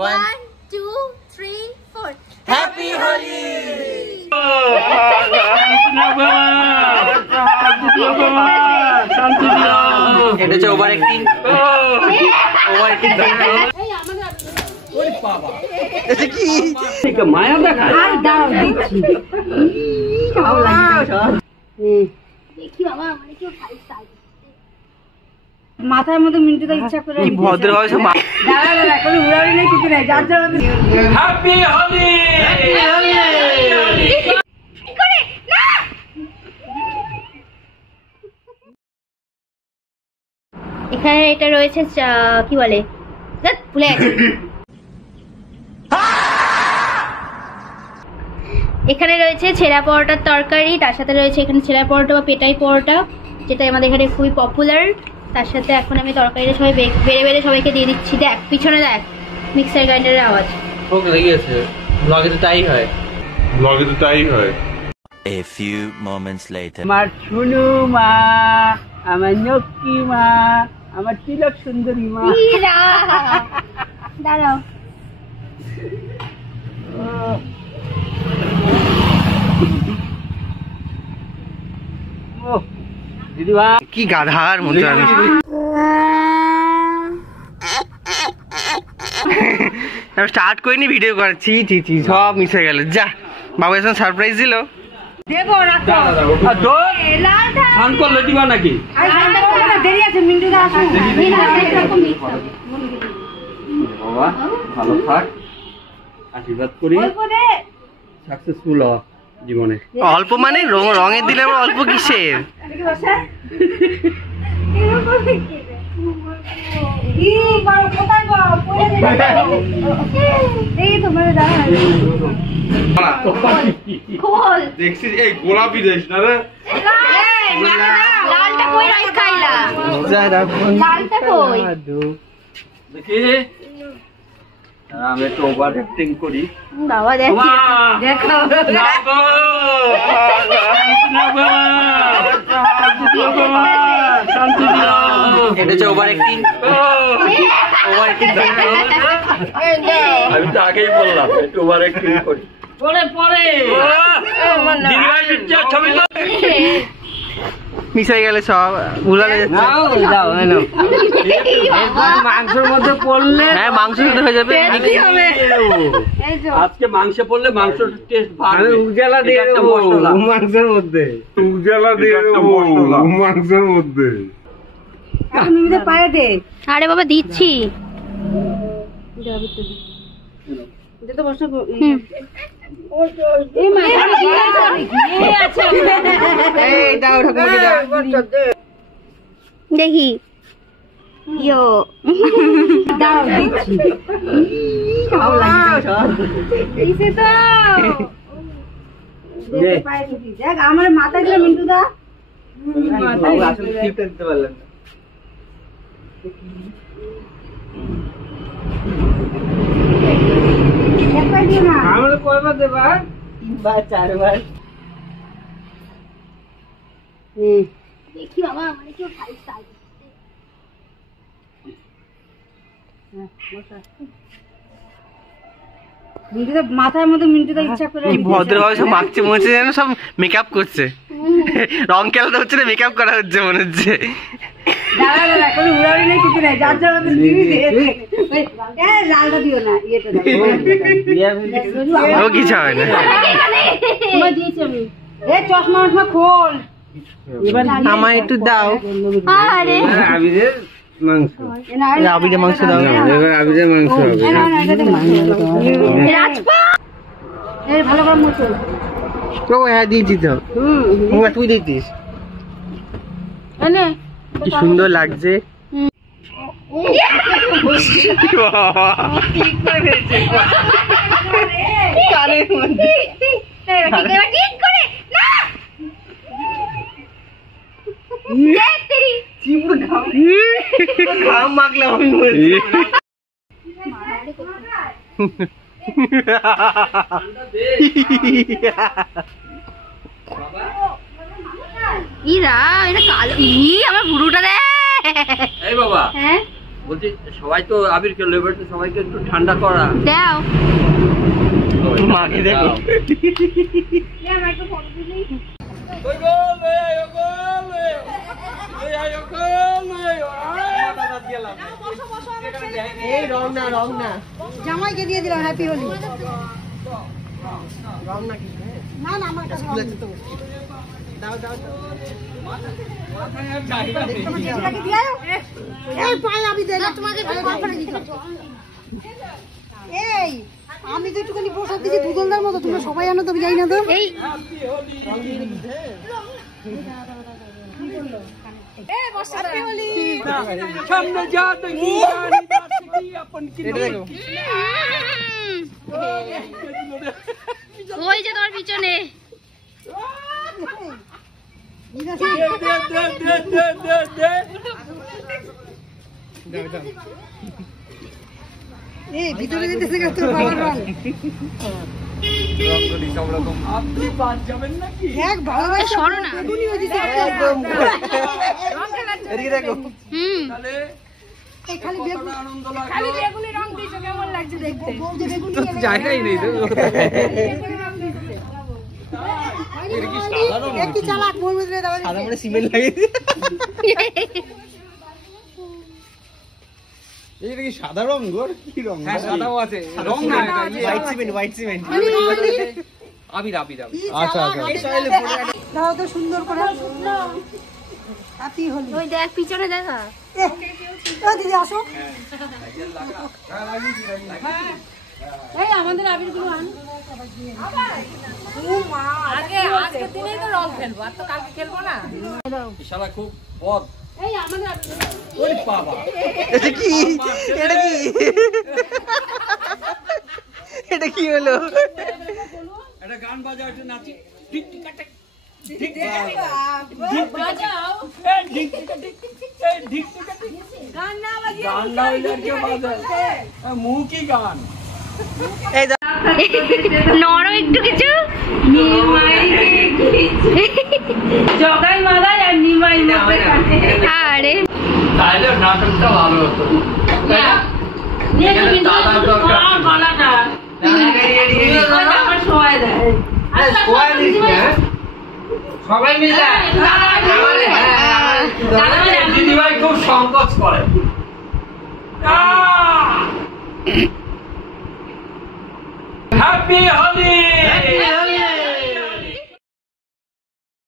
1 2 3 4 happy Holi. এটা হচ্ছে over acting. Over acting এটা কি মায়া দেখা? আর দাও দিচ্ছি। ভালো লাগছে দেখি বাবা আমারে কেউ ফাইল চাই মাথার মধ্যে মিন্টুদা ইচ্ছা করে কি ভদ্র হয় সব। দাঁড়া দাঁড়া কোনো উড়াউড়ি নেই কিছু নেই যার যার মধ্যে হ্যাপি হোলি। এখানে এটা রয়েছে কি বলে ভুলে গেছি। এখানে রয়েছে ছেঁড়া পরোটার তরকারি, তার সাথে রয়েছে এখানে ছেঁড়া পরোটা বা পেটাই পরোটা, যেটা আমাদের এখানে খুবই পপুলার। তার সাথে এখন আমি তরকারিটা সবাই বেড়ে বেড়ে সবাইকে দিয়ে দিচ্ছি। দেখ পিছনে দেখ মিক্সার গ্রাইন্ডারের আওয়াজ। ভোগ লেগেছে। ব্লগে তো তাই হয়। ব্লগে তো তাই হয়। A few moments later. আমার ছুনু মা, আমার নক্কি মা, আমার তিলক সুন্দরী মা। দাঁড়াও দিদিমা কি গাধার মতো আমি। আমি স্টার্ট করিনি ভিডিও করাচ্ছি, সব মিস হয়ে গেল। যা বাবু এখন সারপ্রাইজ দিল। দেখো রাখো লালটা ফোন করলে দিবা নাকি? দেরি আছে মিন্টুদা আসুন। বাবা ভালো থাক, আশীর্বাদ করি সাকসেসফুল হ জীবনে। অল্প মানে রঙের দিলে আবার অল্প কিসের? দেখছিস এই গোলাপি দেশ না রে। লালটা কই খাইলা? লালটা কই? দেখি আমি একটু ওভার অ্যাক্টিং করি। বাবা দেখো এটা হচ্ছে ওভার অ্যাক্টিং। ওভার অ্যাক্টিং আমি তো আগেই বললাম একটু ওভার অ্যাক্টিং করি। পরে পরে দিদিভাই পিকচার ছবি তো মিস হয়ে গেলে সব ভুলালে যাচ্ছে। মাংসের মধ্যে পড়লে হ্যাঁ মাংস হয়ে যাবে। আজকে মাংসে পড়লে মাংসের টেস্ট ভালো। উজালা দিয়ে দেবো মাংসের মধ্যে। উজালা দিয়ে দেবো মাংসের মধ্যে। এখন তুমি পায়ে দে। আরে বাবা দিচ্ছি। দেখি ইয়ো দাও দিচ্ছি। ভালো লাগছে তো পায়ে দিচ্ছি। দেখ আমার মাথা দিলে মিন্টুদা আসলে ঠিক করতে পারলেন না। আমরা কয়বার দেবা? 3 বার 4 বার। দেখি বাবা আমারে কেউ ফাইল চাই মিন্টুদা মাথার মধ্যে মিন্টুদা ইচ্ছা করে কি ভদ্র হয় সব। মাখছে মনে হচ্ছে যেন সব মেকআপ করছে। রং খেলাতে হচ্ছে না, মেকআপ করা হচ্ছে মনে হচ্ছে। দাঁড়া দাঁড়া কোনো উড়াউড়ি নেই কিছু নেই যার যার মধ্যে লালটা দিও না ইয়েটা দাও। ও কিছু হয় না। দিয়েছি আমি। এ চশমা মশমা খোল। এবার আমায় একটু দাও। আরে আবিদের মাংস। আবিদের মাংস দাও। এবার আবিদের মাংস হবে। ভালো করে মুছো। তো হ্যাঁ দিয়েছি তো। তুই দিতিস। কি সুন্দর লাগছে। ঘাম মাখলাম আমি। ইরা এটা কালো ই আমার বুড়োটা দে। এই বাবা হ্যাঁ বলছি সবাই তো আবির খেললো, এবার তো সবাইকে একটু ঠান্ডা করা। দাও মাকে দেখো জামাইকে দিয়ে দিলাম হ্যাপি হোলি। না না আমার কাছে দাও দাও এই আমি তো একটুখানি প্রসাদ দিচ্ছি দুদলদার মতো, তোমরা সবাই আনো তো যাই না তো। এই সামনে যা দেখি ওই যে তোমার পিছনে ভিতরে যেতেছে তোর বাবার রং। আপনি বাদ যাবেন নাকি? এক ভালোবাসা সরো না। বেগুনি হয়ে দিছে তাহলে এই খালি বেগুনি আনন্দ লাগলো। রং দিছো কেমন লাগছে দেখতে? বলতে বেগুনি জায়গাই নেই তো। একটু চালাক মোর মধ্যে দাও। সাদা মানে সিমেন্ট লাগিয়ে এটা কি সাদা রং গোর? কি রং? হ্যাঁ সাদাও আছে, রং না হোয়াইট সিমেন্ট আবির আবির আবির। আচ্ছা আচ্ছা দাও তো সুন্দর করে হ্যাপি হোলি। ওই দেখ পিছনে দেখা ও দিদি আসো। এই আমাদের আবির গুলো আন। আজকে দিনেই তো রং খেলবো, আর তো কালকে খেলবো না। শালা খুব বদ। এই আমাদের আবির ওরে বাবা, এটা কি? এটা কি? এটা কি হলো? একটা গান বাজাও, একটু নাচি। ঠিক ঠিক ঠিক বাজাও গান না বাজিয়ে গান না বাজাও বাজায় মুখ কি গান। নরম একটু কিছু জগাই মালাই আর নিমাই মধ্যে আরে তাহলে নাটকটা ভালো হতো। গলাটা আমার সবাই দেয় সবাই মিলে দিদিভাই খুব সংকোচ করে। হ্যাপি হোলি।